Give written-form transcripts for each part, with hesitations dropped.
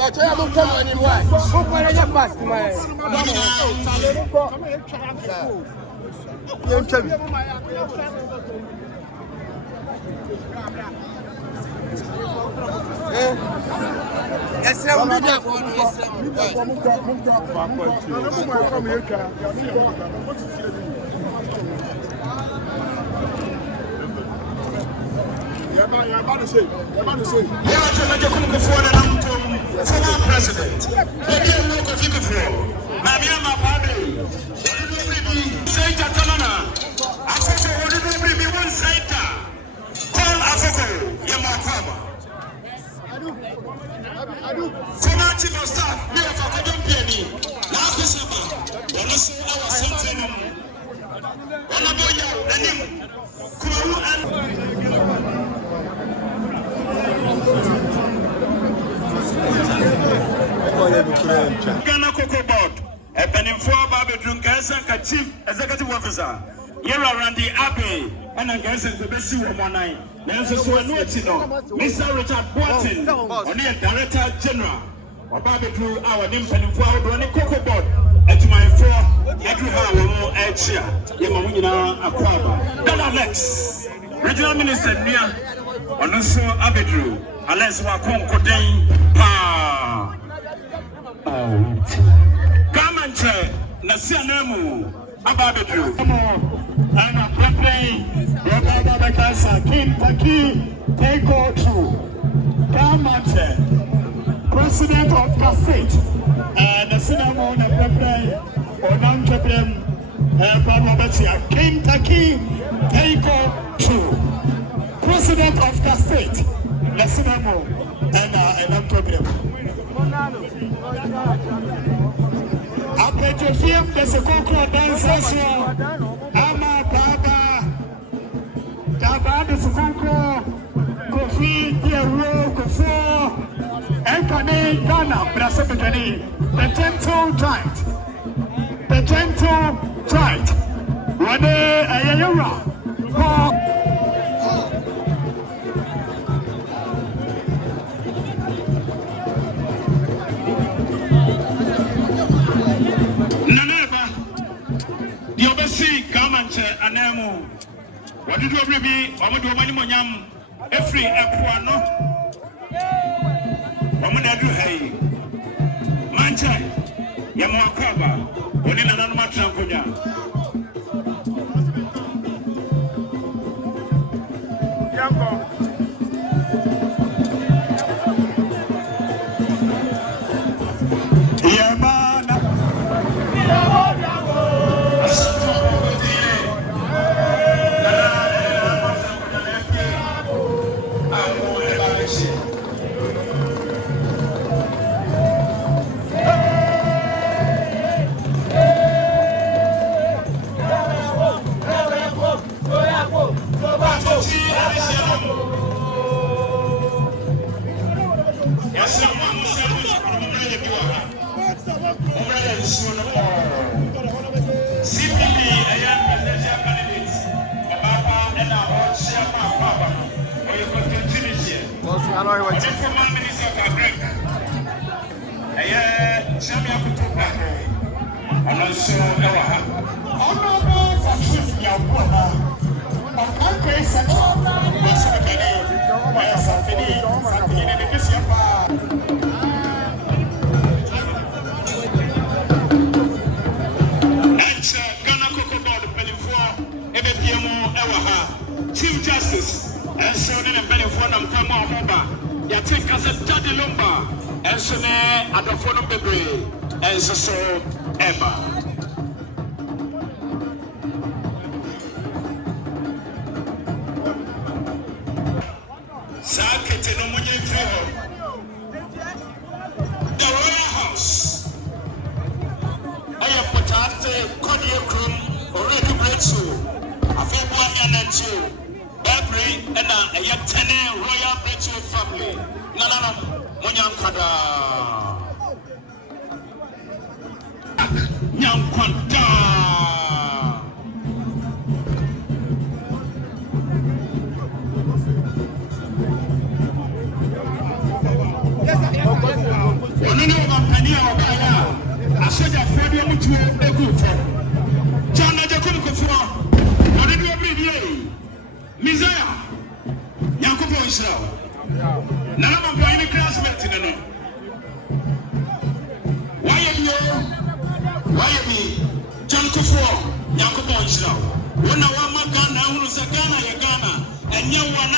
Agyekum Koffour former president. Agyekum Koffour. Mankye Nsianamu. Say Jatamana. Afoko Odubri mi won saita. Paul Afoko Yamakwama. Former chief of staff, me of Akadom Piani. Last December, one of our sentinel. One of your name. Kuru and Ghana Cocoa Board, a Penifo Babedrum Gansanka Chief Executive Officer, Yera Randy Abbey, and a Gansan to Bessie Womanai, Nancy Suanotino, Mr. Richard Boatin, only a Director General, or Babedru, our name Penifo, running Cocoa Board, and to my four, Edward Edshire, Yamamina Aquaba, Donna Lex, Regional Minister Nia, and also Abedru, Alex Wakon Kodin, Pa. Mankye Nsianamu Ababedru and a play Kentucky take all true. Mankye, president of the state, and Nsianamu and a play Onam Kebrem Kentucky take all true. President of the state, Nsianamu and Onam Kebrem. Apetofiem de Sekoko dancers Ama Baba Daba de Sekoko Kofi Diero Koffour Enkane Ghana Brasabekani the gentle giant Wane Ayayura Anemu. What did you be? What would you want? Every Epuano. What would I do? Hey, Mankye Yamakaba. When in another matter of Konya. Chief Justice, and so then a penny for them come on over. You take us a daddy lumber, and so then at the phone of baby, and so Emma. Sakete no money through the Royal House. I have put out the Agyekum already Bonsu. I feel one and two. Every and a Yatene Royal British family. Nana Munyankada Nyankwanta. soldier for the mutual ego for John Agyekum Koffour. What did you mean? Messiah. Nyankopɔn Israel. Nana Mampong any classmate in the Why me? John Koffour, Nyankopɔn Israel. When I want my Ghana, who is a Ghana, and you want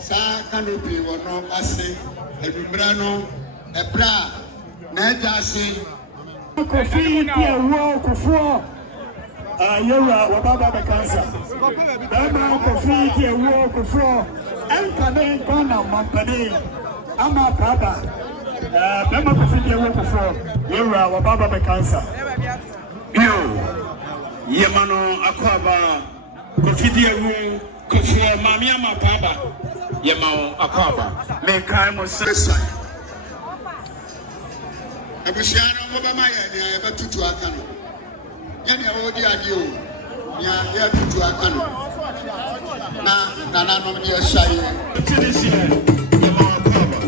Sa canopy or no assay, a membrano, a bra, Najasi, Koffour, Yura, Wababa Cancer. Koffour, Koffour, and Cadet Gona, Mankye, Ama Prada, Bema Koffour, Yura, Wababa Cancer. You, Yamano Aquaba, Koffour. Koffour, Mamia Mapaba, Yamao Akaba, make I must say. I wish I know Obama, ever to Akano. Any of the idea, yeah, to Akano. Nana, no, dear Shire. Yamao Akaba.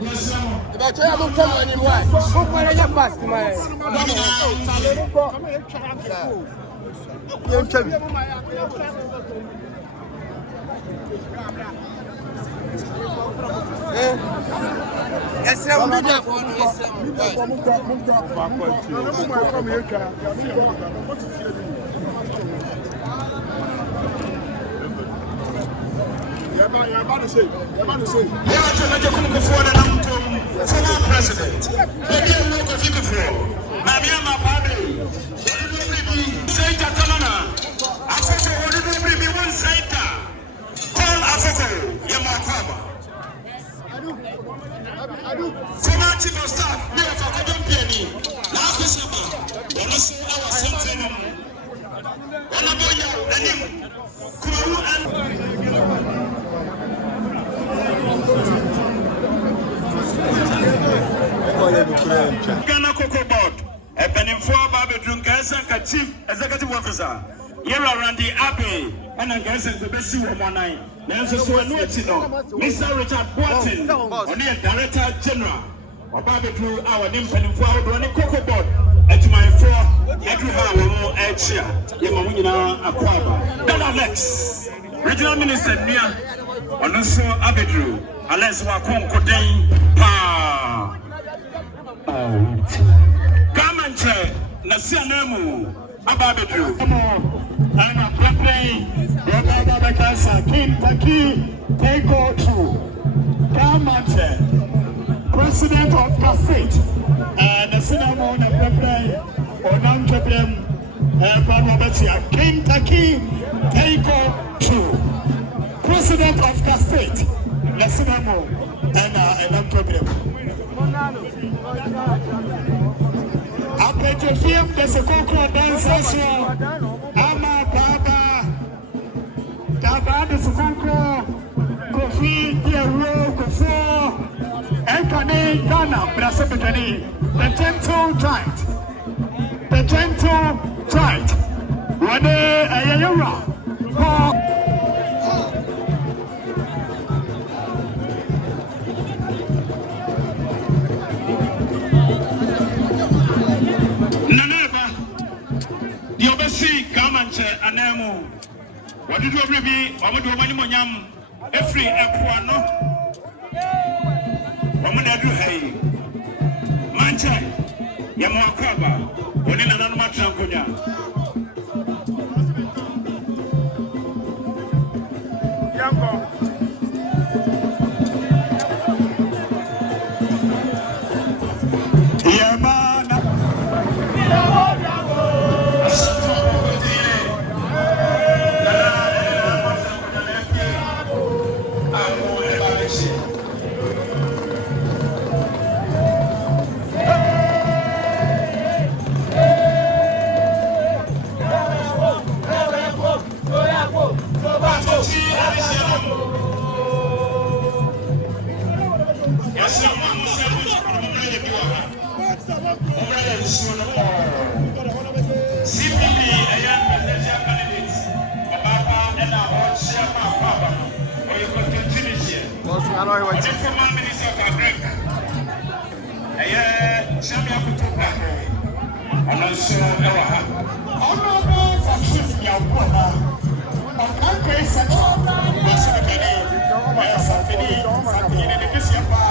Better I'm coming anyway. Who want to fast, man? Yes, I'm good for Agyekum Koffour na Mampong, former president. Agyekum Koffour. Mankye Nsianamu. Say Tatamana. Afoko wodido bribi won saita. Call Afoko Yamakwaba. Former chief of staff, me of Akadom Piani. Na afisaba. Bonsu Asante Mampong. Onaboya Nanim. Kumaru and Ghana Cocoa Board, a Beninfo Babedrum Gasanka Chief Executive Officer, Yera Randy Abbey, and a Gasan to Bessie Womanai, Nancy Suanuatino, Mr. Richard Boatin, only a Director General, or Babedru, our name Beninfo, running Cocoa Board, at my four, every hour, Edshire, Yamamina Aquaba, Della Lex, Regional Minister Nia, and also Abedru, Alex Wakon Kodin, Pa. Mankye Nsianamu Ababedru and a play the cancer Kentucky take go to Mankye president of the state and Nsianamu and play Onam Kebrem Kentucky take go to president of the state Nsianamu and Onam Kebrem. Après film de ce concours d'organisation, Ama Baba, de ce concours, Kofi, Pierrot, Koffour, Nkane, Ghana, Brasse Bekani, the gentle giant, Wane Ayayura, Anemu. What did you be? What would you want every Equano? Woman, I do hey. Mankye Nsianamu, when in another match, Asante Mampong